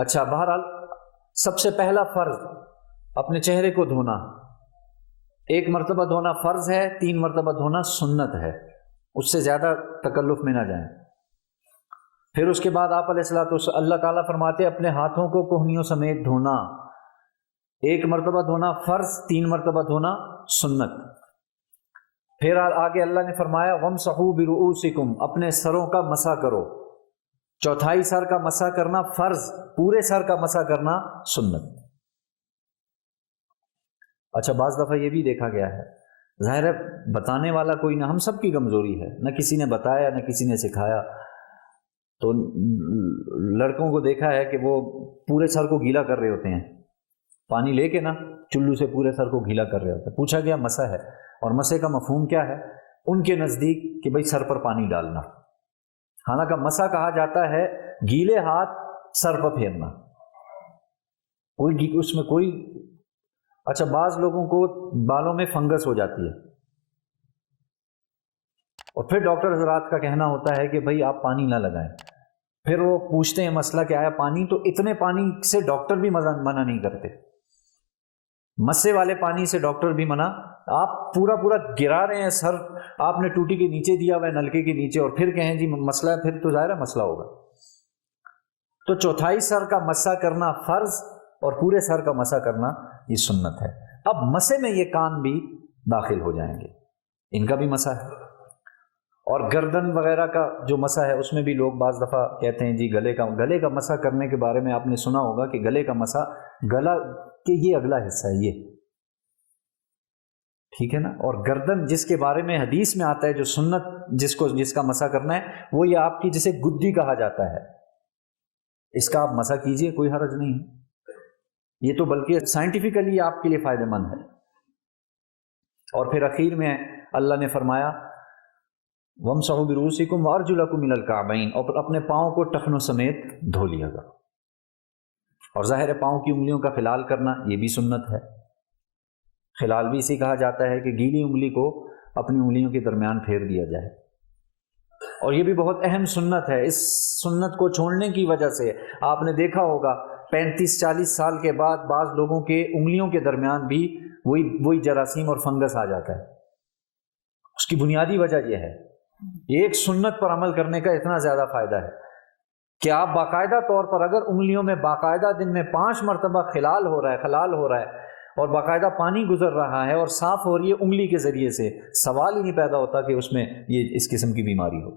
اچھا، بہرحال سب سے پہلا فرض اپنے چہرے کو دھونا، 1 مرتبہ دھونا فرض ہے، 3 مرتبہ دھونا سنت ہے، اس سے زیادہ تکلف میں نہ جائیں۔ پھر اس کے بعد آپ علیہ الصلوۃ والسلام اللہ تعالیٰ فرماتے اپنے ہاتھوں کو کوہنیوں سمیت دھونا، 1 مرتبہ دھونا فرض، 3 مرتبہ دھونا سنت۔ پھر آگے اللہ نے فرمایا وَامْسَحُوا بِرُؤُوسِكُمْ، اپنے سروں کا مسح کرو، چوتھائی سر کا مسح کرنا فرض، پورے سر کا مسح کرنا سنت۔ اچھا، بعض دفعہ یہ بھی دیکھا گیا ہے، ظاہر ہے بتانے والا کوئی نہ، ہم سب کی کمزوری ہے، نہ کسی نے بتایا نہ کسی نے سکھایا، تو لڑکوں کو دیکھا ہے کہ وہ پورے سر کو گیلا کر رہے ہوتے ہیں، پانی لے کے نا چلو سے پورے سر کو گیلا کر رہے ہوتے ہیں۔ پوچھا گیا مسح ہے، اور مسح کا مفہوم کیا ہے ان کے نزدیک؟ کہ بھئی سر پر پانی ڈالنا، حالانکہ مسح کہا جاتا ہے گیلے ہاتھ سر پر پھیرنا، کوئی اس میں کوئی۔ اچھا، بعض لوگوں کو بالوں میں فنگس ہو جاتی ہے، اور پھر ڈاکٹر حضرات کا کہنا ہوتا ہے کہ بھئی آپ پانی نہ لگائیں، پھر وہ پوچھتے ہیں مسئلہ کیا ہے پانی، تو اتنے پانی سے ڈاکٹر بھی منع نہیں کرتے، مسے والے پانی سے ڈاکٹر بھی منع۔ آپ پورا گرا رہے ہیں سر، آپ نے ٹوٹی کے نیچے دیا ہوا ہے نلکے کے نیچے، اور پھر کہیں جی مسئلہ ہے، پھر تو ظاہر ہے مسئلہ ہوگا۔ تو چوتھائی سر کا مسح کرنا فرض اور پورے سر کا مسح کرنا یہ سنت ہے۔ اب مسے میں یہ کان بھی داخل ہو جائیں گے، ان کا بھی مسح ہے، اور گردن وغیرہ کا جو مسح ہے اس میں بھی لوگ بعض دفعہ کہتے ہیں جی گلے کا مسح کرنے کے بارے میں آپ نے سنا ہوگا کہ گلے کا مسح، گلا کہ یہ اگلا حصہ ہے یہ، ٹھیک ہے نا، اور گردن جس کے بارے میں حدیث میں آتا ہے جو سنت جس کا مسح کرنا ہے وہ یہ آپ کی جسے گدی کہا جاتا ہے، اس کا آپ مسح کیجئے، کوئی حرج نہیں ہے، یہ تو بلکہ سائنٹیفکلی آپ کے لیے فائدہ مند ہے۔ اور پھر اخیر میں اللہ نے فرمایا وَامْسَحُوا بِرُؤُوسِكُمْ وَأَرْجُلَكُمْ إِلَى الْكَعْبَيْنِ، اور اپنے پاؤں کو ٹخنوں سمیت دھو لیا کرو، اور ظاہر ہے پاؤں کی انگلیوں کا خلال کرنا یہ بھی سنت ہے۔ خلال بھی اسی کہا جاتا ہے کہ گیلی انگلی کو اپنی انگلیوں کے درمیان پھیر دیا جائے، اور یہ بھی بہت اہم سنت ہے۔ اس سنت کو چھوڑنے کی وجہ سے آپ نے دیکھا ہوگا 35-40 سال کے بعد بعض لوگوں کے انگلیوں کے درمیان بھی وہی جراثیم اور فنگس آ جاتا ہے۔ اس کی بنیادی وجہ یہ ہے، ایک سنت پر عمل کرنے کا اتنا زیادہ فائدہ ہے کہ آپ باقاعدہ طور پر اگر انگلیوں میں باقاعدہ دن میں 5 مرتبہ خلال ہو رہا ہے اور باقاعدہ پانی گزر رہا ہے اور صاف ہو رہی ہے انگلی کے ذریعے سے، سوال ہی نہیں پیدا ہوتا کہ اس میں یہ اس قسم کی بیماری ہو۔